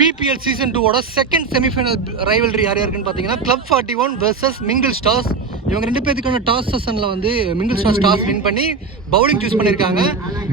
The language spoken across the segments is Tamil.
பிபிஎல் சீசன் டூவோட செகண்ட் செமிஃபைனல் ரைவல்ரி யார் யாருக்குன்னு பார்த்தீங்கன்னா club forty one versus Mingle Stars இவங்க ரெண்டு பேத்துக்கான டாஸ் செஷனில் வந்து மிங்கிள் ஸ்டார்ஸ் டாஸ் வின் பண்ணி பவுலிங் சூஸ் பண்ணியிருக்காங்க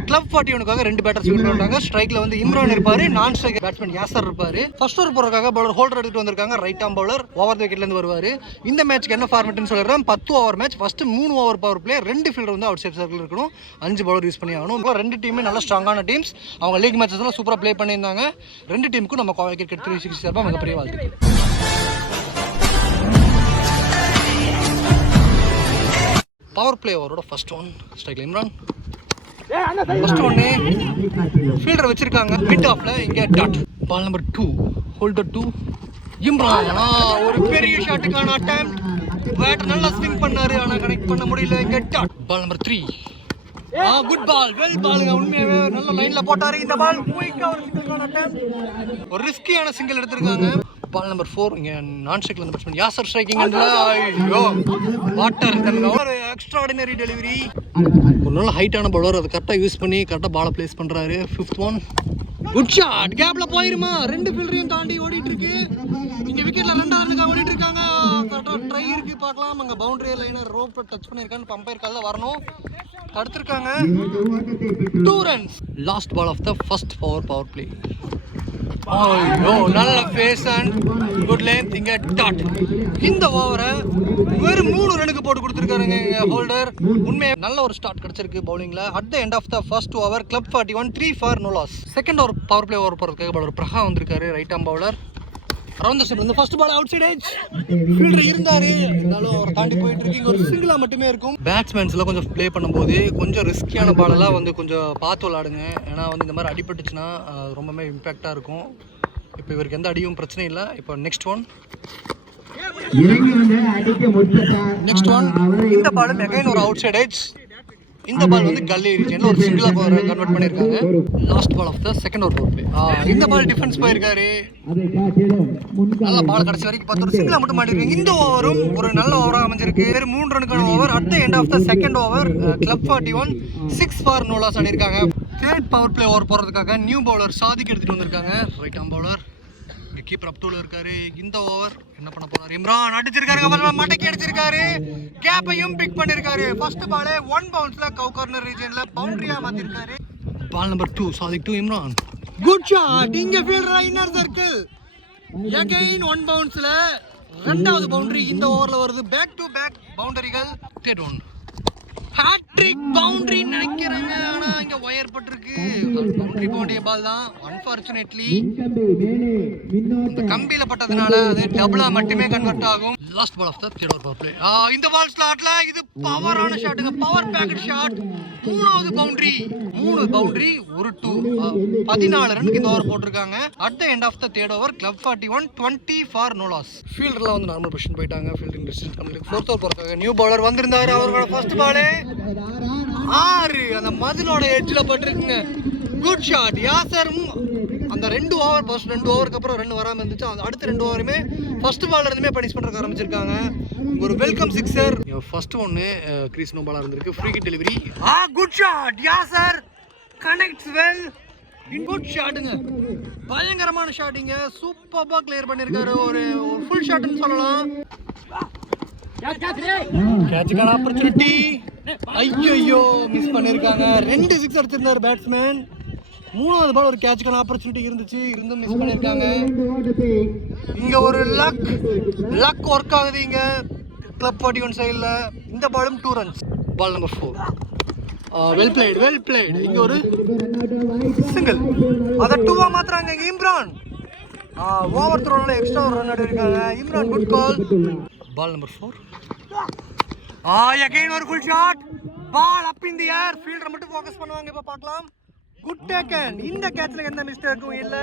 கிளப் ஃபார்ட்டி ஒனுக்காக ரெண்டு பேட்டர்ஸ் வின் பண்ணுறாங்க ஸ்ட்ரைக்கில் வந்து இம்ரான் இருப்பார் நான் ஸ்ட்ரைக் பேட்ஸ்மேன் யாசர் இருப்பார். ஃபர்ஸ்ட் ஓவர் போகிறதுக்காக பவுலர் ஹோல்டர் எடுத்துட்டு வந்திருக்காங்க. ரைட் ஆம் பவுலர் ஓவர் விக்கெட்லேருந்து வருவார். இந்த மேட்ச்க்கு என்ன ஃபார்மெட்னு சொல்லிடுறேன். பத்து ஓவர் மேட்ச் ஃபர்ஸ்ட் மூணு ஓவர் பவர் பிளே ரெண்டு ஃபீல்டர் வந்து அவுட் சைட் சர்க்கிள் இருக்கணும். அஞ்சு பவுலர் யூஸ் பண்ணி ஆகணும். ரெண்டு டீமே நல்ல ஸ்ட்ராங்கான டீம்ஸ் அவங்க லீக் மேட்சஸ்லாம் சூப்பராக ப்ளே பண்ணியிருந்தாங்க. ரெண்டு டீமுக்கும் நம்ம கோவை கிரிக்கெட் த்ரீ சிக்ஸ்டி சார்பாக மிகப்பெரிய வாழ்த்துக்கள் பவர் பிளே ஓவரோட ஃபர்ஸ்ட் ஒன் ஸ்ட்ரைக்ல இம்ரான் ஃபர்ஸ்ட் ஒன்னு ஃபீல்டர் வச்சிருக்காங்க. மிட் ஆஃப்ல இங்க dot ball number two Holder to Imran. ஒரு பெரிய ஷாட்டுக்கான அட்டம் பேட் நல்லா ஸ்விங் பண்ணாரு. ஆனா கனெக்ட் பண்ண முடியல. இங்க dot ball number three ah good ball well பாலுங்க உண்மையாவே நல்ல லைன்ல போட்டாரு. இந்த பால் குயிக்கா ஒரு அட்டம் ஒரு ரிஸ்கியான சிங்கிள் எடுத்திருக்காங்க. பால் நம்பர் ஃபோர் இங்கே நான் ஸ்ட்ரைக்ல இருந்து பேட்ஸ்மேன் யாசர் ஸ்ட்ரைக்கிங் ஐயோ வாட்டர் ஒரு எக்ஸ்ட்ராடினரி டெலிவரி ஒரு நல்ல ஹைட்டான பவுலர் அதை கரெக்டாக யூஸ் பண்ணி கரெக்டாக பாலை ப்ளேஸ் பண்ணுறாரு ஃபிஃப்த் ஒன் குட் ஷாட் கேப்ல போயிருமா? ரெண்டு ஃபீல்டரையும் தாண்டி ஓடிட்டு இருக்கு இங்க விக்கெட்ல ரெண்டாவது ஓடிட்டு இருக்காங்க கரெக்டாக ட்ரை இருக்கு. பார்க்கலாம். அங்கே பவுண்டரி லைனர் ரோப் டச் பண்ணியிருக்கான்னு பம்பையர் காலில் வரணும். தடுத்திருக்காங்க. Two runs last ball of the first power power play ஐயோ நல்ல ஃபேஸ் அண்ட் குட் லேன் திங்க டாட் இந்த ஓவரை வெறும் மூணு ரனுக்கு போட்டு கொடுத்துருக்காருங்க ஹோல்டர் உண்மையாக நல்ல ஒரு ஸ்டார்ட் கிடச்சிருக்கு பவுலிங்கில் at the end of the first over club forty one three for no loss second over power play over போகிறதுக்காக பவுலர் பிரகா வந்திருக்காரு ரைட் ஆம் பவுலர் சைடு வந்து first ball outside edge fielder இருந்தாரு. இருந்தாலும் அவர் தாண்டி போயிட்டு இருக்கு ஒரு சிங்கிளா மட்டுமே இருக்கும். பேட்ஸ்மேன்ஸ்லாம் கொஞ்சம் ப்ளே பண்ணும்போது கொஞ்சம் ரிஸ்கியான பாலெல்லாம் வந்து கொஞ்சம் பார்த்து விளாடுங்க ஏன்னா வந்து இந்த மாதிரி அடிபட்டுச்சுன்னா ரொம்பவே இம்பாக்டாக இருக்கும். இப்போ இவருக்கு எந்த அடியும் பிரச்சனை இல்லை. இப்போ நெக்ஸ்ட் ஒன் நெக்ஸ்ட் ஒன் இந்த பாலும் எகைன் ஒரு அவுட் சைட் ஏஜ் இந்த பால் வந்து கல்லி ரீஜன்ல ஒரு சிங்கிளா கன்வெர்ட் பண்ணிருக்காங்க. Last ball of the second over power இந்த பால் டிஃபென்ஸ் போயிருக்காரு. நல்லா நல்ல பால் கடைசி வரைக்கும் பத்து ஒரு சிங்கிளா மட்டும் மாட்டிருக்கீங்க இந்த ஓவரும் ஒரு நல்ல ஓவரா அமைஞ்சிருக்கு. வேறு மூணு ரனுக்கான over at the end of the second over club forty one six for no loss பண்ணியிருக்காங்க தேர்ட் பவர் பிளே ஓவர் போறதுக்காக நியூ பவுலர் சாதிக்கு எடுத்துட்டு வந்திருக்காங்க. ரைட் ஆம் பவுலர் கீப்பர் அப் இருக்காரு. இந்த ஓவர் என்ன பண்ண போறாரு? இம்ரான் அடிச்சிருக்காரு அப்புறம் மடக்கி அடிச்சிருக்காரு. கேப்பையும் பிக் பண்ணிருக்காரு. ஃபர்ஸ்ட் பாலே ஒன் பவுன்ஸ்ல கவு கார்னர் ரீஜன்ல பவுண்டரியா மாத்திருக்காரு. Ball number two Sadiq to Imran. Good shot இங்க fielder inner circle again one பவுன்ஸ்ல ரெண்டாவது பவுண்டரி இந்த ஓவர்ல வருது. பேக் டு பேக் பவுண்டரிகள் தேர்ட் ஒன் ஹாட்ரிக் பவுண்டரி நினைக்கிறாங்க ஆனா இங்க ஒயர் பட்டிருக்கு. பவுண்டரி பவுண்டரி பால் தான். அன்பார்ச்சுனேட்லி இந்த கம்பியில பட்டதுனால அது டபுளா மட்டுமே கன்வெர்ட் ஆகும். Last ball of the third over power play இந்த பால் ஸ்லாட்ல இது பவரான ஷாட்டுங்க பவர் பேக்கெட் ஷாட் மூணாவது பவுண்டரி மூணு பவுண்டரி ஒரு டூ பதினாலு ரனுக்கு இந்த ஓவர் போட்டிருக்காங்க. At the end of the third over club forty one twenty for no loss ஃபீல்டர்லாம் வந்து நார்மல் பொசிஷன் போயிட்டாங்க. ஃபீல்டிங் டிஸ்டன்ஸ் நம்மளுக்கு ஃபோர்த் ஓவர் போறாங்க நியூ பவுலர் வந்திருந்தாரு. அவரோட ஃபர்ஸ்ட் பாலே ஆறு அந்த மதிலோட எட்ஜில் பட்டிருக்குங்க. குட் ஷாட் யாசரும் அந்த ரெண்டு ஓவர் ஃபர்ஸ்ட் ரெண்டு ஓவருக்கு அப்புறம் ரெண்டு வராமல் இருந்துச்சு. அடுத்த ரெண்டு ஓவருமே ஃபர்ஸ்ட் பால்ல இருந்துமே பனிஷ் பண்ணுறதுக்கு ஆரம்பிச்சிருக்காங்க. ஒரு வெல்கம் சிக்ஸர் ஃபர்ஸ்ட் ஒன்று கிரீஸ் நோ பாலாக இருந்திருக்கு. Free hit delivery ah good shot Yasir connects well good ஷாட்டுங்க பயங்கரமான ஷாட்டிங்க சூப்பராக கிளியர் பண்ணியிருக்காரு ஒரு ஒரு ஃபுல் ஷாட்னு சொல்லலாம். கேட்சுக்கான ஆப்பர்ச்சுனிட்டி ஐயோ மிஸ் பண்ணிருக்காங்க. ரெண்டு சிக்ஸ் அடிச்சிருந்தாரு பேட்ஸ்மேன் மூணாவது பால் ஒரு கேட்சுக்கான ஆப்பர்ச்சுனிட்டி இருந்துச்சு. இருந்தும் மிஸ் பண்ணிருக்காங்க. இங்க ஒரு லக் லக் ஒர்க் ஆகுது இங்க. கிளப் ஃபார்ட்டி ஒன் சைடில் இந்த பாலும் two runs ball number four well played well played இங்க ஒரு சிங்கிள் அதை டூவா மாத்துறாங்க இங்க இம்ரான். ஓவர் த்ரோனால எக்ஸ்ட்ரா ஒரு run அடிருக்காங்க Imran good call ball number four Ah, again ஒரு full shot ball up in the air fielder மட்டும் ஃபோக்கஸ் பண்ணுவாங்க இப்போ பார்க்கலாம். குட் டேக்கன் இந்த கேட்ச்ல எந்த மிஸ்டேக்கும் இல்ல.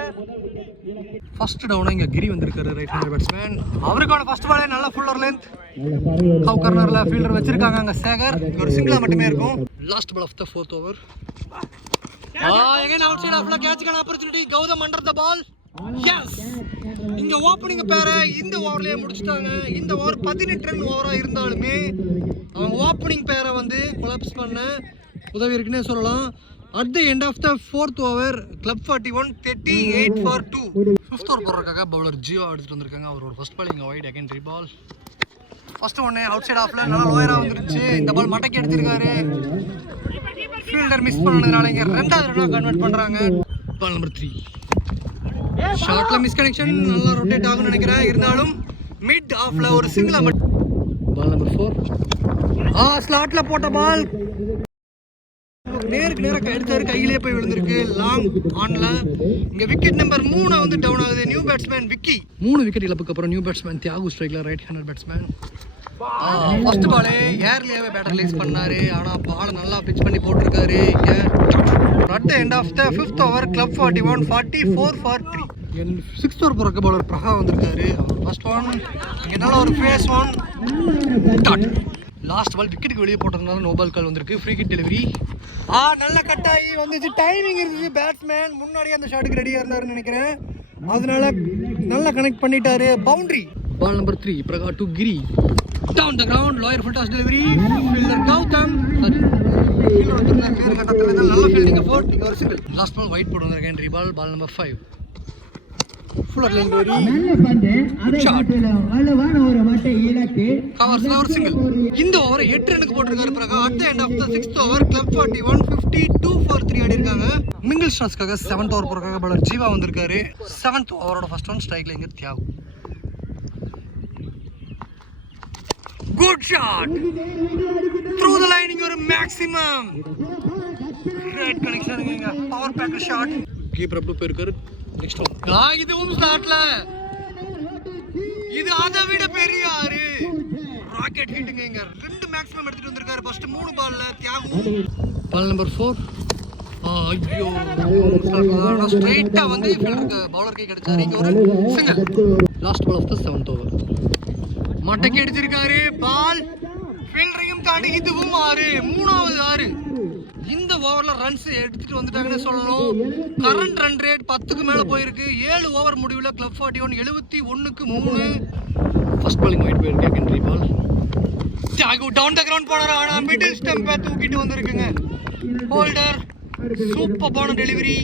ஃபர்ஸ்ட் டவுன் இங்க கிரி வந்திருக்காரு ரைட் ஹேண்டர் பேட்ஸ்மேன் அவருக்கான ஃபர்ஸ்ட் பாலே நல்ல ஃபுல்லர் லென்த் ஹவு கர்னர்ல ஃபீல்டர் வச்சிருக்காங்க அங்க சேகர் ஒரு சிங்கிளா மட்டுமே இருக்கும். Last ball of the fourth over ah again outside ஆஃப்ல கேட்ச்க்கான opportunity Gautham under the ball yes இங்க ஓப்பனிங் பேர இந்த ஓவர்லயே முடிச்சிட்டாங்க. இந்த ஓவர் பதினெட்டு ரன் ஓவரா இருந்தாலுமே அவங்க ஓப்பனிங் பேரை வந்து கொலாப்ஸ் பண்ண உதவி இருக்குன்னே சொல்லலாம். At the end of the fourth over club forty one thirty eight for two fifth over போடுறதுக்காக பவுலர் ஜியோ அடிச்சுட்டு வந்திருக்காங்க. அவரோட ஃபர்ஸ்ட் பால் இங்கே ஒயிட் அகேன் பால் ஃபர்ஸ்ட் ஒன்று அவுட் சைட் ஆஃப்ல நல்லா லோயராக வந்துருச்சு. இந்த பால் மடக்கி எடுத்திருக்காரு. ஃபீல்டர் மிஸ் பண்ணதுனால இங்கே ரெண்டாவது ரன்னாக கன்வெர்ட் பண்ணுறாங்க பால் நம்பர் த்ரீ ஷார்ட்ல மிஸ் கனெக்ஷன் நல்லா ரொட்டேட் ஆகும்னு நினைக்கிறேன். இருந்தாலும் மிட் ஆஃப்ல ஒரு சிங்கிளா மட்டும் பால் நம்பர் ஃபோர் ஆ ஸ்லாட்ல போட்ட பால் நேருக்கு நேரா எடுத்தாரு. கையிலே போய் விழுந்திருக்கு. லாங் ஆன்ல இங்க விக்கெட் நம்பர் மூணு வந்து டவுன் ஆகுது. நியூ பேட்ஸ்மேன் விக்கி மூணு விக்கெட் இழப்புக்கு அப்புறம் நியூ பேட்ஸ்மேன் தியாகு ஸ்ட்ரைக்ல ரைட் ஹேண்டர் பேட்ஸ்மேன் ஃபர்ஸ்ட் பாலே ஏர்லியாவே பேட்டர் ரிலீஸ் பண்ணாரு. ஆனா பால் நல்லா பிச் பண்ணி போட்டிருக்காரு. இங்க at end of the fifth over club forty one forty four for three sixth over போகிறக்க bowler Praga வந்திருக்காரு. அவர் ஃபர்ஸ்ட் ஒன் நல்ல ஒரு ஃபேஸ் ஒன் லாஸ்ட் பால் விக்கெட்டுக்கு வெளியே போட்டதுனால நோ பால் கால் வந்திருக்கு. ஃப்ரீ கிட் டெலிவரி ஆ நல்ல கட் ஆகி வந்துச்சு. டைமிங் இருந்துச்சு பேட்ஸ்மேன் முன்னாடியே அந்த ஷாட்டுக்கு ரெடியாக இருந்தாருன்னு நினைக்கிறேன். அதனால நல்லா கனெக்ட் பண்ணிட்டாரு. Boundary ball number three Praga to Giri down the ground lower full toss delivery fielder Gautham sorry fielder வந்திருந்தார் பேர் கட்டத்தில் நல்ல ஃபீல்டிங் எஃபோர்ட் இங்கே ஒரு சிங்கிள் லாஸ்ட் பால் ஒயிட் போட்டு வந்திருக்கேன் three ball ball number five fuller line delivery கவர்ஸ்ல ஒரு சிங்கிள் இந்த ஓவரை எட்டு ரனுக்கு போட்டிருக்காரு பிறகு at end of the sixth over club forty one fifty two for three ஆடி இருக்காங்க மிங்கிள் ஸ்டார்ஸ்க்காக செவன்த் ஓவர் போறதுக்காக பலர் ஜீவா வந்திருக்காரு. செவன்த் ஓவரோட ஃபர்ஸ்ட் ஒன் ஸ்ட்ரைக்ல இங்க Thiyagu. Good shot through the lining ஒரு மேக்ஸிமம் கிரேட் கனெக்ஷன் இங்க power packed shot keeper up போயிருக்காரு நெக்ஸ்ட் ஒன் இதுவும் ஸ்டார்ட்ல இது அதை விட பெரிய ஆறு. ராக்கெட் ஹிட்டுங்க இங்க ரெண்டு மேக்ஸிமம் எடுத்துட்டு வந்திருக்காரு. ஃபர்ஸ்ட் மூணு பால்ல தியாகு. பால் நம்பர் ஃபோர் ஐயோ. ஸ்ட்ரைட்டா வந்து ஃபீல்டருக்கு பவுலர் கை கிடைச்சாரு. இங்க ஒரு single last ball of the seventh over மட்டைக்கு அடிச்சிருக்காரு. பால் ஃபீல்டரையும் தாண்டி இதுவும் ஆறு. மூணாவது ஆறு. இந்த ஓவர்ல ரன்ஸ் எடுத்துட்டு வந்துட்டாங்கன்னு சொல்லணும். கரண்ட் ரன் ரேட் பத்துக்கு மேல போயிருக்கு. ஏழு ஓவர் முடிவில் கிளப் ஃபார்ட்டி ஒன் எழுபத்தி ஒன்னுக்கு மூணு. ஃபர்ஸ்ட் பாலிங் ஒயிட் போயிருக்கு. Secondary ball Thiyagu down the ground போனார் ஆனால் மிடில் ஸ்டெம்பை தூக்கிட்டு வந்திருக்குங்க. ஹோல்டர் போன டெலிவரி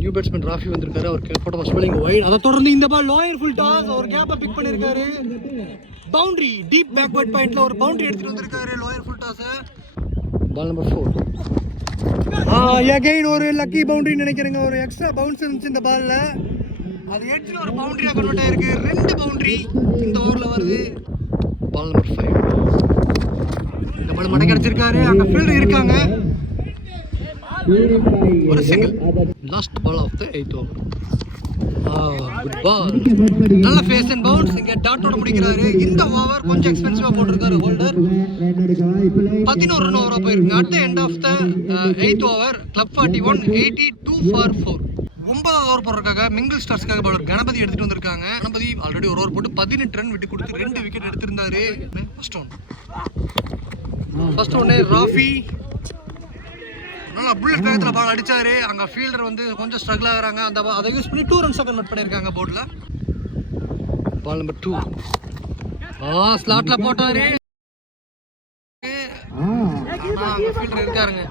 நியூ பேட்ஸ்மேன் ராஃபி வந்திருக்காரு. அவர் போட்ட ஃபர்ஸ்ட் பாலிங் ஒயிட் அதை தொடர்ந்து இந்த பால் லோயர் ஃபுல் டாஸ் ஒரு கேப்பை பிக் பண்ணியிருக்காரு பவுண்டரி டீப் பேக்வர்ட் பாயிண்ட்ல ஒரு பவுண்டரி எடுத்துட்டு வந்திருக்காரு. Lower full toss ball number four again ஒரு லக்கி பவுண்டரி நினைக்கிறேங்க. ஒரு எக்ஸ்ட்ரா பவுன்ஸ் இருந்துச்சு இந்த பால்ல அது எட்ஜில் ஒரு பவுண்டரியா கன்வெர்ட் ஆயிருக்கு. ரெண்டு பவுண்டரி இந்த ஓவர்ல வருது. பால் நம்பர் ஃபைவ் இந்த பால் மடக்கி அடிச்சிருக்காரு அங்க ஃபீல்டர் இருக்காங்க. ஒரு single last ball of the eighth over good ball நல்ல ஃபேஸ் அண்ட் பவுன்ஸ் இங்கே டாட்டோட முடிக்கிறாரு. இந்த ஓவர் கொஞ்சம் எக்ஸ்பென்சிவாக போட்டிருக்காரு ஹோல்டர் பதினோரு ரன் ஓவரா போயிருக்கு. At end of the eighth over club forty one eighty two for four ஒன்பதாவது ஓவர் போடுறதுக்காக மிங்கிள் ஸ்டார்ஸ்க்காக பாலர் கணபதி எடுத்துட்டு வந்திருக்காங்க. கணபதி ஆல்ரெடி ஒரு ஓவர் போட்டு பதினெட்டு ரன் விட்டு கொடுத்து ரெண்டு விக்கெட் எடுத்திருந்தாரு. ஃபர்ஸ்ட் ஒன் ஃபர்ஸ்ட் ஒன்னு ராஃபி நல்லா புல்லட் வேகத்தில் பால் அடித்தார் அங்கே ஃபீல்டர் வந்து கொஞ்சம் ஸ்ட்ரகிள் ஆகிறாங்க. அந்த அதை யூஸ் பண்ணி டூ ரன்ஸ் கன்வெர்ட் பண்ணியிருக்காங்க போர்டில் பால் நம்பர் டூ ஆ ஸ்லாட்டில் போட்டார். ஆனா ஃபீல்டர் இருக்காருங்க.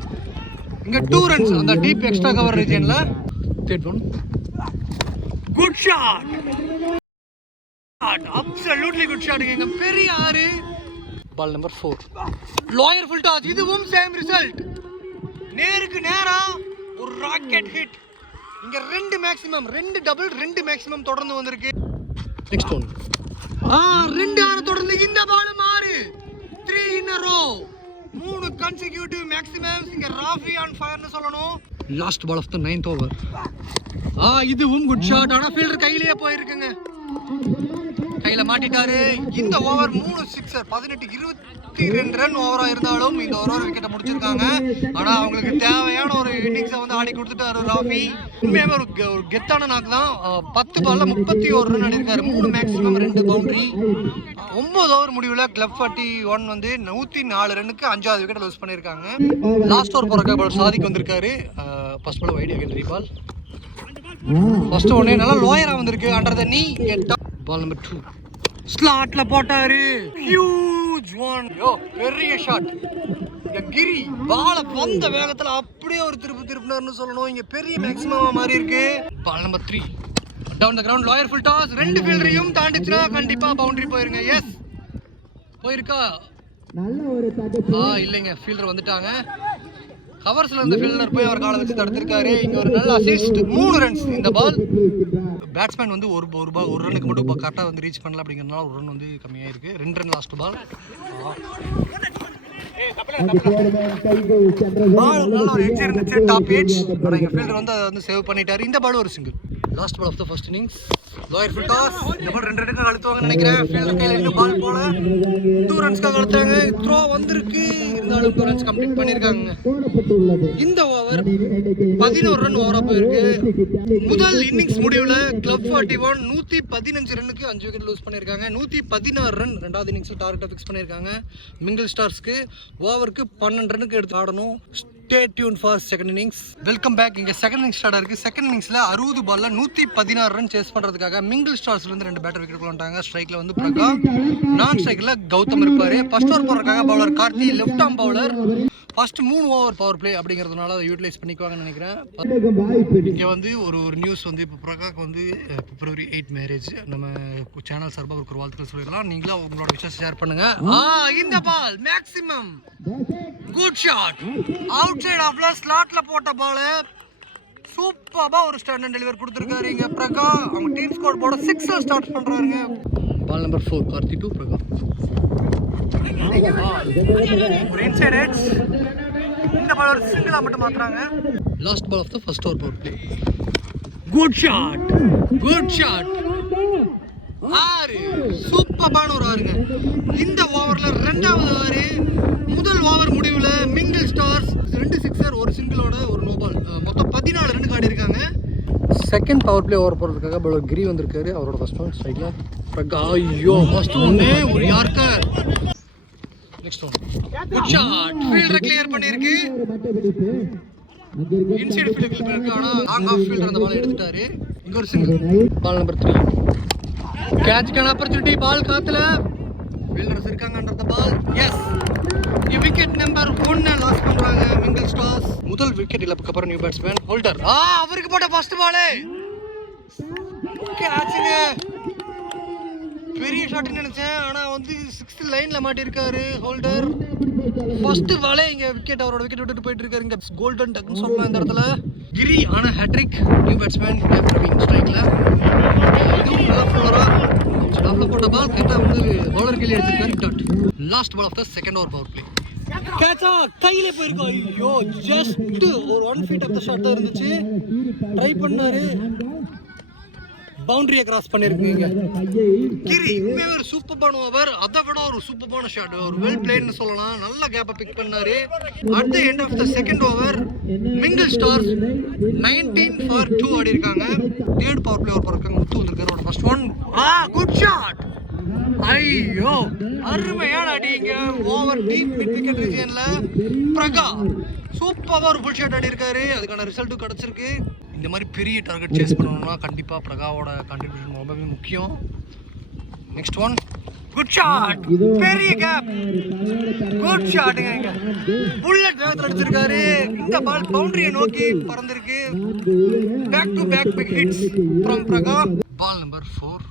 இங்கே டூ ரன்ஸ் அந்த deep extra cover ரீஜன்ல third one good shot absolutely good shot இங்கே. பெரிய ஆறு. Ball number four lower full toss இதுவும் சேம் ரிசல்ட் நேருக்கு நேரா ஒரு ராக்கெட் ஹிட் இங்க ரெண்டு மேக்ஸிமம் ரெண்டு டபுள் ரெண்டு மேக்ஸிமம் தொடர்ந்து வந்திருக்கு. நெக்ஸ்ட் ஒன் ஆ ரெண்டு ஆறு தொடர்ந்து இந்த பால் மாறு. த்ரீ இன் ரோ மூணு கன்சிக்யூட்டிவ் மேக்ஸிமம்ஸ் இங்க ராஃபி ஆன் ஃபயர்னு சொல்லணும். Last ball of the ninth over ah இதுவும் குட் ஷாட் ஆனா ஃபீல்டர் கையிலேயே போயிருக்குங்க. கையில மாட்டிட்டாரு. இந்த ஓவர் மூணு சிக்ஸர் பதினெட்டு இருபத்தி ரெண்டு ரன் ஓவரா இருந்தாலும் இந்த ஒரு ஓவர் விக்கெட்டை முடிச்சிருக்காங்க. ஆனா அவங்களுக்கு தேவையான ஒரு இன்னிங்ஸை வந்து ஆடி கொடுத்துட்டாரு ராஃபி. உண்மையாக ஒரு கெ- ஒரு கெத்தான நாக்கு தான். பத்து பால்ல முப்பத்தி ஒரு ரன் அடிருக்காரு. மூணு மேக்ஸிமம் ரெண்டு பவுண்டரி ஒன்பது ஓவர் முடிவுல கிளப் ஃபார்ட்டி ஒன் வந்து நூத்தி நாலு ரன்னுக்கு அஞ்சாவது விக்கெட் லூஸ் பண்ணியிருக்காங்க லாஸ்ட் ஓவர் போறக்க சாதிக்கு வந்திருக்காரு. ஃபர்ஸ்ட் பால் வைடியா அகேன் பால் ஃபர்ஸ்ட் ஒன்னே நல்லா லோயரா வந்திருக்கு அண்டர் த நீ பால் நம்பர் டூ ஸ்லாட்ல போட்டாரு. ஹியூஜ் ஒன் யோ பெரிய ஷாட் கிரி பால வந்த வேகத்துல அப்படி அப்படியே ஒரு திருப்பு திருப்பினார்னு சொல்லணும். இங்க பெரிய மேக்ஸிமம் மாறி இருக்கு. Ball number three down the ground lower full toss ரெண்டு ஃபீல்டரையும் தாண்டிச்சுன்னா கண்டிப்பா பவுண்டரி போயிருங்க. எஸ் போயிருக்கா? நல்ல ஒரு தடுப்பு ஆ இல்லைங்க. ஃபீல்டர் வந்துட்டாங்க. கவர்ஸ்ல இருந்த ஃபீல்டர் போய் அவர் காலை வச்சு தடுத்திருக்காரு. இங்க ஒரு நல்ல அசிஸ்ட் மூணு ரன்ஸ் இந்த பால் பேட்ஸ்மேன் வந்து ஒரு ஒரு பால் ஒரு ரனுக்கு மட்டும் கரெக்டாக வந்து ரீச் பண்ணல அப்படிங்கிறதுனால ஒரு ரன் வந்து கம்மியாக இருக்கு ரெண்டு ரன் லாஸ்ட் பால் பால் நல்ல ஒரு எட்ஜ் இருந்துச்சு. டாப் எட்ஜ் ஆனால் எங்கள் ஃபீல்டர் வந்து அதை வந்து சேவ் பண்ணிட்டாரு. இந்த பால் ஒரு single last ball of the first innings lower full toss இந்த பால் ரெண்டு ரெண்டுக்காக அழுத்துவாங்கன்னு நினைக்கிறேன். ஃபீல்டர் கையில் இன்னும் பால் போல. டூ ரன்ஸ்க்காக அழுத்தாங்க த்ரோ வந்திருக்கு. டூ ரன்ஸ் கம்ப்ளீட் பண்ணியிருக்காங்க இந்த ஓவர் பதினோரு ரன் ஓவரா போயிருக்கு. முதல் இன்னிங்ஸ் முடிவுல கிளப் ஃபார்ட்டி ஒன் நூத்தி பதினஞ்சு ரன்னுக்கு அஞ்சு விக்கெட் லூஸ் பண்ணியிருக்காங்க நூத்தி பதினாறு ரன் ரெண்டாவது இன்னிங்ஸ்ல டார்கெட்டை ஃபிக்ஸ் பண்ணியிருக்காங்க மிங்கிள் ஸ்டார்ஸ்க்கு ஓவருக்கு பன்னெண்டு ரன்னுக்கு எடுத்து ஆடணும். Stay tuned first second innings welcome back இங்க செகண்ட் இன்னிங்ஸ் ஸ்டார்ட் இருக்கு. செகண்ட் இன்னிங்ஸில் அறுபது பாலில் நூத்தி பதினாறு ரன் சேஸ் பண்றதுக்காக மிங்கிள் ஸ்டார்ஸ்லேருந்து ரெண்டு பேட்டர் விக்கெட் கொண்டாங்க ஸ்ட்ரைக்கில் வந்து பிரகா. நான் ஸ்ட்ரைக்கில் கௌதம் இருப்பார். ஃபர்ஸ்ட் ஓவர் போடுறதுக்காக bowler Karthi left arm bowler first மூணு ஓவர் பவர் பிளே அப்படிங்கிறதுனால அதை யூட்டிலைஸ் பண்ணிக்குவாங்கன்னு நினைக்கிறேன். இங்கே வந்து ஒரு ஒரு நியூஸ் வந்து இப்போ பிரகாக்கு வந்து பிப்ரவரி எயிட் மேரேஜ் நம்ம சேனல் சார்பாக ஒரு வாழ்த்துக்கள் சொல்லிடலாம். நீங்களும் உங்களோட விஷயம் ஷேர் பண்ணுங்க. இந்த ball maximum good shot outside ஆஃப்ல ஸ்லாட்ல போட்ட பால் சூப்பராக ஒரு ஸ்டாண்ட் டெலிவர் கொடுத்துருக்காரு இங்க பிரகா. அவங்க டீம் ஸ்கோர் போட six start பண்றாருங்க. Ball number four Karthi to Praga. ஒரு இன்சைட் எட்ஜ் இந்த பால் ஒரு சிங்கிளா மட்டும் மாத்துறாங்க. Last ball of the first over power play good shot good shot ஆறு. சூப்பரான ஒரு ஆறுங்க. இந்த ஓவர்ல ரெண்டாவது ஆறு. முதல் ஓவர் முடிவுல மிங்கிள் ஸ்டார்ஸ் ரெண்டு சிக்ஸர் ஒரு சிங்கிளோட ஒரு நோ பால் மொத்தம் பதினாலு ரன் ஆடி இருக்காங்க செகண்ட் பவர் பிளே ஓவர் போடுறதுக்காக பவுலர் கிரி வந்திருக்காரு. அவரோட ஃபர்ஸ்ட் ஒன் ஸ்ட்ரைக்ல பிரகா ஐயோ ஃபர்ஸ்ட் ஒன்னே ஒரு yorker next one good shot fielder clear அங்கிருந்து இன்சைடு ஃபீல்டர் கிளியர் பண்ணிருக்கு ஆனா லாங் ஆஃப் ஃபீல்டர் அந்த பால் எடுத்துட்டாரு. இங்க ஒரு சிங்கிள் பால் நம்பர் த்ரீ கேட்ச்க்கான ஆப்பர்ச்சுனிட்டி பால் காத்துல. ஃபீல்டர்ஸ் இருக்காங்கன்ற பால் எஸ் விக்கெட் நம்பர் ஒன்னு லாஸ் பண்றாங்க மிங்கிள் ஸ்டார்ஸ் முதல் விக்கெட் இழப்புக்கு அப்புறம் நியூ பேட்ஸ்மேன் ஹோல்டர் ஆ அவருக்கு போட்ட ஃபர்ஸ்ட் பால் கேட்சுங்க பெரிய ஷாட் நினைச்சேன். ஆனா வந்து சிக்ஸ்த் லைன்ல மாட்டிருக்காரு ஹோல்டர் ஃபர்ஸ்ட் வலை இங்க விக்கெட் அவரோட விக்கெட் விட்டுட்டு போயிட்டு இருக்காரு இங்க கோல்டன் டக்குன்னு சொல்லலாம் இந்த இடத்துல. கிரி ஆனால் ஹேட்ரிக் நியூ பேட்ஸ்மேன் பிரவீன் ஸ்ட்ரைக்ல இதுவும் போட்ட பால் கரெக்டா வந்து பவுலர் கையில் எடுத்திருக்காரு dot last ball of the second over power play கேட்சா கையில போயிருக்கோம் ஐயோ ஜஸ்ட் ஒரு one feet off the shot தான் இருந்துச்சு. ட்ரை பண்ணாரு. பவுண்டரியை கிராஸ் பண்ணிருக்கீங்க. கிரி உண்மையாவே ஒரு சூப்பர்பான ஓவர் அதை விட ஒரு சூப்பர்பான ஷாட் ஒரு வெல் பிளேன்னு சொல்லலாம். நல்ல கேப்பை பிக் பண்ணாரு. At the end of the second over mingle stars nineteen for two ஆடி இருக்காங்க தேர்ட் பவர் பிளே ஓவர் போறாங்க முத்து வந்திருக்காரு. ஃபர்ஸ்ட் ஒன் ஆ குட் ஷாட் ஐயோ அருமையான அடிங்க ஓவர் டீப் மிட் விக்கெட் ரீஜன்ல பிரகா. சூப்பராக ஒரு புல் ஷாட் ஆடி இருக்காரு அதுக்கான ரிசல்ட்டும் கிடைச்சிருக்கு. இந்த மாதிரி பெரிய டார்கெட் சேஸ் பண்ணணும்னா கண்டிப்பாக பிரகாவோட கான்ட்ரிபியூஷன் ரொம்பவே முக்கியம். நெக்ஸ்ட் ஒன் குட் ஷாட் பெரிய கேப் குட் ஷாட்டுங்க இங்க. புல்லட் வேகத்தில் அடிச்சிருக்காரு. இந்த பால் பவுண்டரியை நோக்கி பறந்திருக்கு. Back to back big hits from Praga ball number four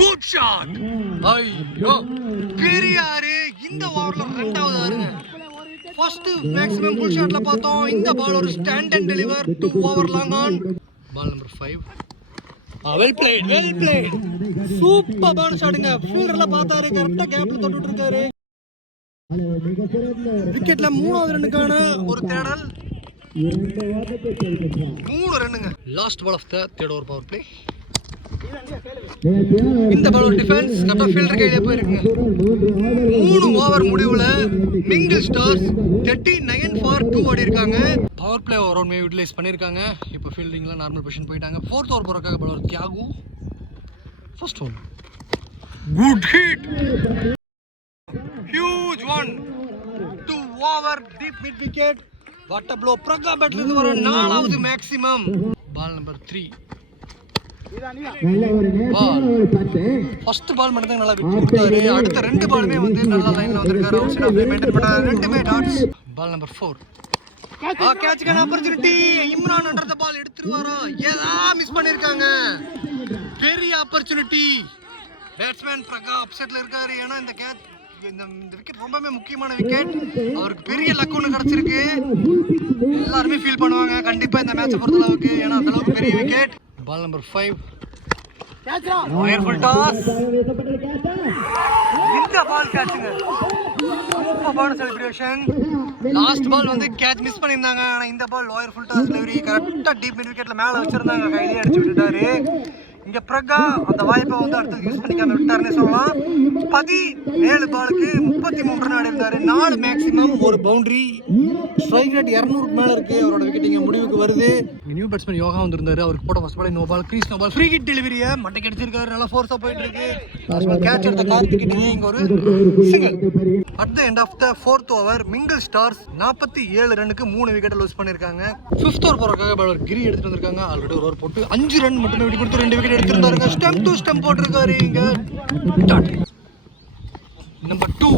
good shot ஐயோ. பெரியாரு. இந்த ஓவரில் ரெண்டாவது ஆறுங்க. ஃபர்ஸ்ட் மேக்ஸிமம் புல் ஷாட்ல பார்த்தோம். இந்த பால் ஒரு stand and deliver to over long on ball number 5 well played well played சூப்பரான ஷாட்டுங்க ஃபீல்டர்ல பார்த்தாரு கரெக்டா கேப்ல தொட்டுட்டு இருக்காரு. விக்கெட்ல மூணாவது ரன்னுக்கான ஒரு தேடல். மூணு ரன்னுங்க. Last ball of the third over power play இந்த பால் ஒரு டிஃபென்ஸ் கரெக்டா ஃபீல்டர் கையிலே போயிருக்குங்க மூணு ஓவர் முடிவுல mingle stars thirty nine for two ஆடி இருக்காங்க power play over one utilise பண்ணியிருக்காங்க. இப்போ ஃபீல்டிங்ல நார்மல் பொசிஷன் போயிட்டாங்க. ஃபோர்த் ஓவர் போறதுக்காக பலர் Thiyagu. First over good hit huge one to over deep mid wicket what a blow Praga பேட்ல இருந்து வர நாலாவது மேக்ஸிமம் பால் நம்பர் த்ரீ நல்ல ஒரு நேர்த்தியான ஒரு பந்து ஃபர்ஸ்ட் பால் மட்டும் நல்லா விட்டு கொடுத்தாரு. அடுத்த ரெண்டு பாலுமே வந்து நல்ல லைன்ல வந்திருக்காரு. சைட் ஆஃப் மெயின்டைன் பண்ணாரு ரெண்டுமே டாட்ஸ் பால் நம்பர் ஃபோர் கேட்சுக்கான ஆப்பர்ச்சுனிட்டி இம்ரான் அண்டர் பால் எடுத்துருவாரா? ஏதா மிஸ் பண்ணிருக்காங்க. பெரிய ஆப்பர்ச்சுனிட்டி பேட்ஸ்மேன் பிரகா அப்செட்ல இருக்காரு. ஏன்னா இந்த கேட்ச் இந்த விக்கெட் ரொம்பவே முக்கியமான விக்கெட் அவருக்கு பெரிய லக் ஒன்று கிடைச்சிருக்கு. எல்லாருமே ஃபீல் பண்ணுவாங்க. கண்டிப்பா இந்த மேட்சை பொறுத்த அளவுக்கு ஏன்னா அந்த அளவுக்கு பெரிய விக்கெட் பால் நம்பர் ஃபைவ் வயர்ஃபுல் டாஸ் இந்த பால் கேட்சுங்க சூப்பரான செலிப்ரேஷன் லாஸ்ட் பால் வந்து கேட்ச் மிஸ் பண்ணியிருந்தாங்க. ஆனா இந்த பால் லாயர் ஃபுல் டாஸ் டெலிவரி கரெக்டா டீப் மிட் விக்கெட்ல மேல வச்சிருந்தாங்க. கையிலே அடிச்சு விட்டுட்டாரு. இங்க பிரகா அந்த வாய்ப்பை வந்து அடுத்து யூஸ் பண்ணிக்காம விட்டாருன்னு சொல்லலாம். பதினேழு பாலுக்கு முப்பத்தி மூன்று ரன் இருந்தாரு நாலு மேக்ஸிமம் ஒரு பவுண்டரி ஸ்ட்ரைக் ரேட் இரநூறுக்கு மேல இருக்கு. அவரோட விக்கெட் இங்க முடிவுக்கு வருது. நியூ பேட்ஸ்மேன் யோகா வந்திருந்தாரு. அவருக்கு போட்ட first ball no ball crease no ball free hit டெலிவரியை மட்டை அடிச்சிருக்காரு. நல்லா ஃபோர்ஸா போயிட்டு இருக்கு கேட்ச் எடுத்த கார்த்திக் இங்க ஒரு single at the end of the fourth over mingle stars நாற்பத்தி ஏழு ரன்னுக்கு மூணு விக்கெட் லூஸ் பண்ணிருக்காங்க ஃபிஃப்த் ஓவர் போறதுக்காக பவுலர் கிரி எடுத்துட்டு வந்திருக்காங்க. ஆல்ரெடி ஒரு ஓவர் போட்டு அஞ்சு ரன் மட்டுமே விட்டு கொடுத்து ரெண்டு விக்கெட் எடுத்துருந்தாருங்க. ஸ்டெம் டு ஸ்டெம் போட்டிருக்காரு இங்க. Number two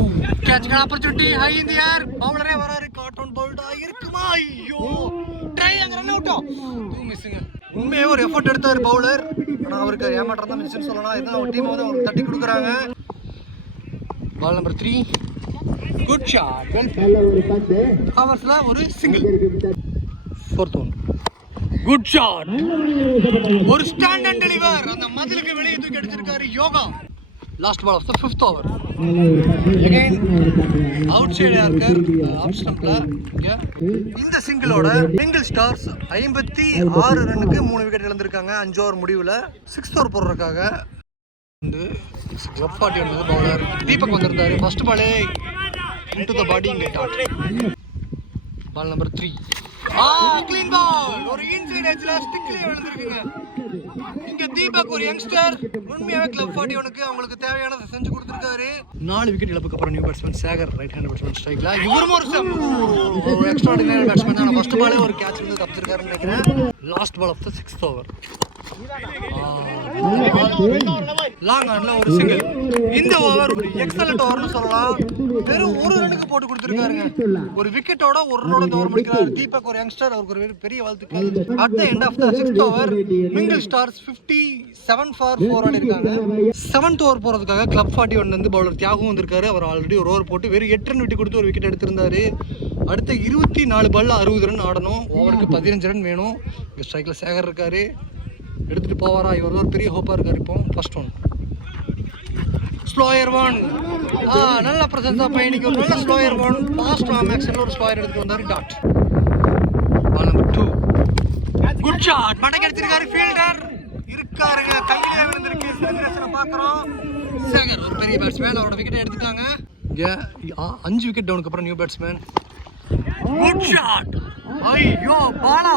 catch opportunity high இந்த ஏர் பவுலரே வராரு. காட் பவுல்டா இருக்குமா? ஐயோ. ட்ரை அங்க ரன் அவுட்டா டூ மிஸ்ஸுங்க உண்மையே ஒரு எஃபோர்ட் எடுத்தாரு பவுலர் ஆனா அவருக்கு ஏமாற்றம் தான் மிஸ்ன்னு சொல்லலாம். இதான் அவர் டீம் வந்து அவருக்கு தட்டி கொடுக்குறாங்க. Ball number three good shot well ஒரு single fourth one good shot ஒரு ஸ்டாண்ட் அண்ட் டெலிவர் அந்த மதிலுக்கு வெளியே தூக்கி அடிச்சிருக்காரு Yoga. Last ball of the fifth over again out சைடாக இருக்க அவுட் ஸ்டம்ப்ல இந்த சிங்கிளோட சிங்கிள் ஸ்டார்ஸ் ஐம்பத்தி ஆறு ரன்னுக்கு மூணு விக்கெட் இழந்திருக்காங்க. அஞ்சு ஓவர் முடிவில். சிக்ஸ்த் ஓவர் போடுறதுக்காக வந்து லெஃப்ட் ஃபார்ட்டி வந்தது பவுலர் தீபக் வந்திருந்தாரு. ஃபர்ஸ்ட் பாலே இன்டு த பாடி இங்கே dot. Ball number three a clean ball ஒரு இன்சைட் எட்ஜ்ல ஸ்டிக்லயே விழுந்திருக்குங்க. இங்க தீபக் ஒரு யங்ஸ்டர் உண்மையாவே கிளப் ஃபார்ட்டி ஒனுக்கு அவங்களுக்கு தேவையானதை செஞ்சு கொடுத்துருக்காரு. நாலு விக்கெட் இழப்புக்கு அப்புறம் new batsman Sekar right hand batsman ஸ்ட்ரைக்ல இவரும் ஒரு ஒரு எக்ஸ்ட்ராடினரி பேட்ஸ்மேன் தான். ஃபர்ஸ்ட் பாலே ஒரு கேட்ச் வந்து தப்பிச்சிருக்காருன்னு நினைக்கிறேன். Last ball of the sixth over long ஆன்ல ஒரு சிங்கிள் இந்த ஓவர் எக்ஸலண்ட் ஓவர்னு சொல்லலாம். வெறும் ஒரு ரனுக்கு போட்டு கொடுத்துருக்காருங்க. ஒரு விக்கெட்டோட ஒரு இந்த ஓவர் முடிக்கிறார் தீபக் ஒரு யங்ஸ்டர் அவருக்கு ஒரு பெரிய வாழ்த்துக்கள். At the end of the sixth over mingle stars fifty seven for four இருக்காங்க செவன்த் ஓவர் போறதுக்காக கிளப் ஃபார்ட்டி ஒன் வந்து பவுலர் தியாகம் வந்திருக்காரு. அவர் ஆல்ரெடி ஒரு ஓவர் போட்டு வெறும் எட்டு ரன் விட்டு கொடுத்து ஒரு விக்கெட் எடுத்திருந்தாரு. அடுத்த இருபத்தி நாலு பால்ல அறுபது ரன் ஆடணும். ஓவருக்கு பதினஞ்சு ரன் வேணும். இங்க ஸ்ட்ரைக்ல சேகர் இருக்காரு. எடுத்துட்டு போவாரா? இவர் தான் பெரிய ஹோப்பா இருக்காரு இப்போ. First one slower one ah நல்ல பிரசன்ஸா பயணிக்க ஒரு நல்ல ஸ்லோயர் ஒன் ஃபாஸ்ட் ஆம் ஒரு ஸ்லோயர் எடுத்து வந்தார் dot ball number two good shot மடக்கி அடிச்சிருக்காரு ஃபீல்டர் இருக்காருங்க. கையில விழுந்திருக்கு. பார்க்குறோம். சேகர் ஒரு பெரிய பேட்ஸ்மேன் அவரோட விக்கெட் எடுத்துட்டாங்க. இங்கே ஆ, அஞ்சு விக்கெட் டவுனுக்கு அப்புறம் நியூ பேட்ஸ்மேன் குட் ஷாட் ஐயோ பாலா.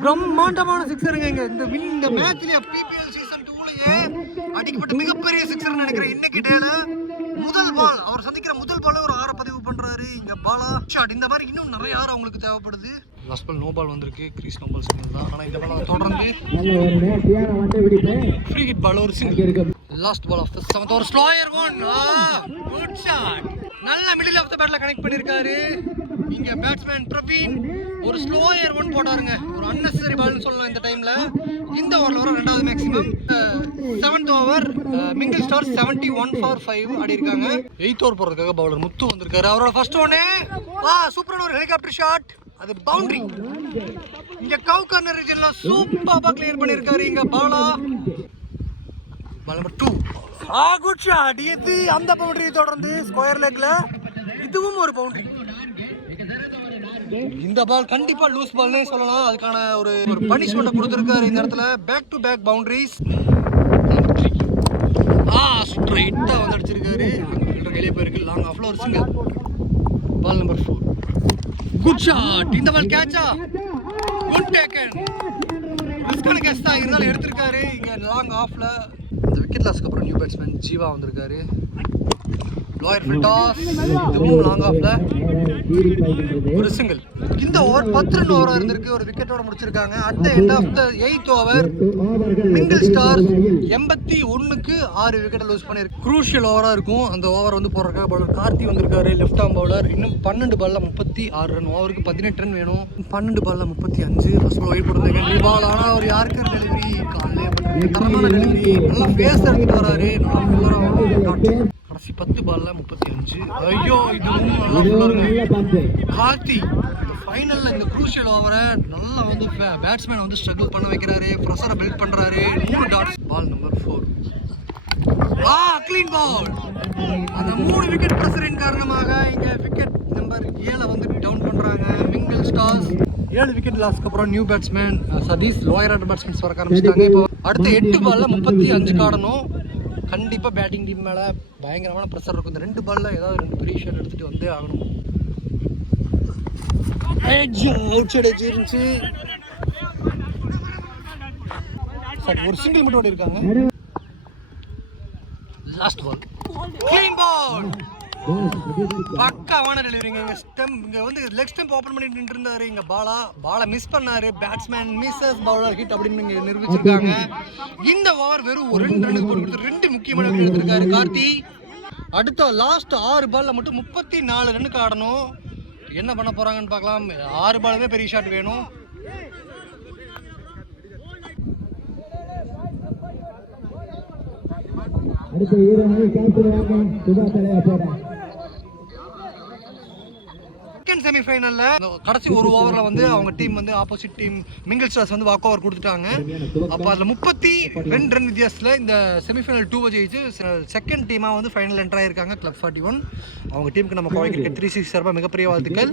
பிரம்மாண்டமான சிக்ஸருங்க இங்க. இந்த win- இந்த மேட்ச்லயே பிபிஎல் சீசன் 2லயே அடிக்கப்பட்ட மிகப்பெரிய சிக்ஸர் நினைக்கிறேன். இன்னைக்கு டேல முதல் பால். அவர் சந்திக்கிற முதல் பால ஒரு ஆற பதிவு பண்றாரு. இங்க பாலா. ஷாட் இந்த மாதிரி இன்னும் நிறைய ஆறு அவங்களுக்கு தேவைப்படுது. லாஸ்ட் பால் நோ பால் வந்திருக்கு. கிரீஸ் நோ பால் சிங்கிள் தான். ஆனா இந்த பால் தொடர்ந்து ஃப்ரீ ஹிட் பால் ஒரு சிங்கிள் இருக்கு last ball of the seventh ஒரு ஸ்லோயர் ஒன் குட் ஷாட் நல்ல மிடில் ஆஃப் த பேட்ல கனெக்ட் பண்ணிருக்காரு இங்க பேட்ஸ்மேன் பிரவீன் ஒரு ஸ்லோ ஏர் ஒன் போட்டாருங்க ஒரு அன்னெசரி பால்னு சொல்லலாம் இந்த டைம்ல இந்த ஓவர்ல வர ரெண்டாவது maximum seventh over mingle star seventy one for five ஆடி இருக்காங்க. எயித் ஓவர் போறதுக்காக பவுலர் முத்து வந்திருக்காரு. அவரோட ஃபர்ஸ்ட் ஒன்னு வா சூப்பரான ஒரு ஹெலிகாப்டர் ஷாட் அது பவுண்டரி இங்க கவு கார்னர் ரீஜன்ல சூப்பரா கிளியர் பண்ணிருக்காரு இங்க Bala. Ball number two ah good shot இது அந்த பவுண்டரி தொடர்ந்து ஸ்கொயர் லெக்ல இதுவும் ஒரு பவுண்டரி இந்த பால் கண்டிப்பா லூஸ் பால்னே சொல்லலாம். அதுக்கான ஒரு ஒரு பனிஷ்மெண்ட் கொடுத்துருக்காரு இந்த இடத்துல. பேக் டு பேக் பவுண்டரிஸ் ஆ ஸ்ட்ரைட்டா வந்து அடிச்சிருக்காரு. ஃபீல்டர் கையிலே போயிருக்கு லாங் ஆஃப்ல ஒரு single ball number four good shot இந்த பால் கேட்சா குட் டேக்கன் ரிஸ்கான கேட்ச் தான் இருந்தாலும் எடுத்திருக்காரு. இங்க லாங் ஆஃப்ல இந்த விக்கெட் லாஸ்க்கு அப்புறம் நியூ பேட்ஸ்மேன் ஜீவா வந்திருக்காரு. லாயர் ஃபில்டாஸ் இதுவும் லாங் ஆஃப்ல ஒரு சிங்கிள் இந்த ஓவர் பத்து ரெண்டு ஓவரா இருந்திருக்கு. ஒரு விக்கெட்டோட முடிச்சிருக்காங்க. At end of the eighth over single mingle எண்பத்தி ஒன்றுக்கு ஆறு விக்கெட்டை லூஸ் பண்ணிருக்கு. குரூஷியல் ஓவரா இருக்கும். அந்த ஓவர் வந்து போடுறக்காக பவுலர் கார்த்தி வந்திருக்காரு லெஃப்ட் ஆம் பவுலர் இன்னும் பன்னெண்டு பால்ல முப்பத்தி ஆறு ரன் ஓவருக்கு பதினெட்டு ரன் வேணும். பன்னெண்டு பால்ல முப்பத்தி அஞ்சு. ஃபர்ஸ்ட் ஓய்வு போடுறது பால் ஆனால் அவர் யாருக்கு டெலிவரி காலையிலே தரமான டெலிவரி நல்லா ஃபேஸ் எடுத்துட்டு வராரு. நல்லா கடைசி பத்து பால்ல முப்பத்தி அஞ்சு. ஐயோ பந்து. கார்த்தி ஃபைனல்ல இந்த குரூஷியல் ஓவரை நல்லா வந்து பேட்ஸ்மேன் வந்து ஸ்ட்ரகிள் பண்ண வைக்கிறாரு. ப்ரெஷரை பில்ட் பண்றாரு. மூணு dots ball number four a clean ball அந்த மூணு விக்கெட் ப்ரெஷரின் காரணமாக இங்க விக்கெட் நம்பர் ஏழை வந்து டவுன் பண்றாங்க. மிங்கிள் ஸ்டார்ஸ் ஏழு விக்கெட் லாஸ்க்கு அப்புறம் new batsman Sathish lower batsmen வர ஆரம்பிச்சிட்டாங்க. இப்போ அடுத்த எட்டு பால்ல முப்பத்தி அஞ்சு காடணும். கண்டிப்பாக பேட்டிங் டீம் மேலே பயங்கரமான ப்ரெஷர் இருக்கும். இந்த ரெண்டு பாலில் ஏதாவது ரெண்டு பெரிய ஷாட் எடுத்துகிட்டு வந்தே ஆகணும். அவுட் சைடு இருந்துச்சு. ஒரு சிங்கிள் மட்டும் ஓடி இருக்காங்க லாஸ்ட் பால் க்ளீன் பால் பக்காவான டெலிவரிங்க. இங்க ஸ்டெம் இங்க வந்து லெக் ஸ்டெம்ப் ஓபன் பண்ணிட்டு நின்று இருந்தாரு இங்க பாலா. பாலை மிஸ் பண்ணாரு. பேட்ஸ்மேன் மிஸ்ஸஸ் பவுலர் ஹிட் அப்படின்னு இங்க நிரூபிச்சிருக்காங்க. இந்த ஓவர் வெறும் ஒரு ரெண்டு ரன்னுக்கு போட்டு கொடுத்து ரெண்டு முக்கியமான ரன் எடுத்திருக்காரு கார்த்தி. அடுத்த லாஸ்ட் ஆறு பால்ல மட்டும் முப்பத்தி நாலு ரன்னுக்கு ஆடணும். என்ன பண்ண போறாங்கன்னு பார்க்கலாம். ஆறு பாலுமே பெரிய ஷாட் வேணும். அடுத்த வீரர்கள் கேப்டன் வாங்க சுபா தலையா போறேன் செகண்ட் கடைசி ஒரு ஓவர்ல வந்து அவங்க டீம் வந்து ஆப்போசிட் டீம் மிங்கிள் ஸ்டார்ஸ் வந்து வாக் ஓவர் கொடுத்துட்டாங்க. அப்போ அதில் முப்பத்தி ரெண்டு ரன் வித்தியாசத்தில் இந்த செமிஃபைனல் டூ ஜெயிச்சு செகண்ட் டீமாக வந்து ஃபைனல் என்டர் ஆயிருக்காங்க கிளப் ஃபார்ட்டி ஒன் அவங்க டீமுக்கு நம்ம கோவை கிரிக்கெட் த்ரீ சிக்ஸ் சார்பாக மிகப்பெரிய வாழ்த்துக்கள்.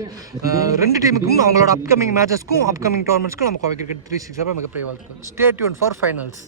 ரெண்டு டீமுக்கும் அவங்களோட அப்கமிங் மேட்சஸ்க்கும் அப்கமிங் டோர்னமெண்ட்ஸ்க்கும் நம்ம கோவை கிரிக்கெட் த்ரீ சிக்ஸ் சார்பாக மிகப்பெரிய வாழ்த்துக்கள். State Yoon for finals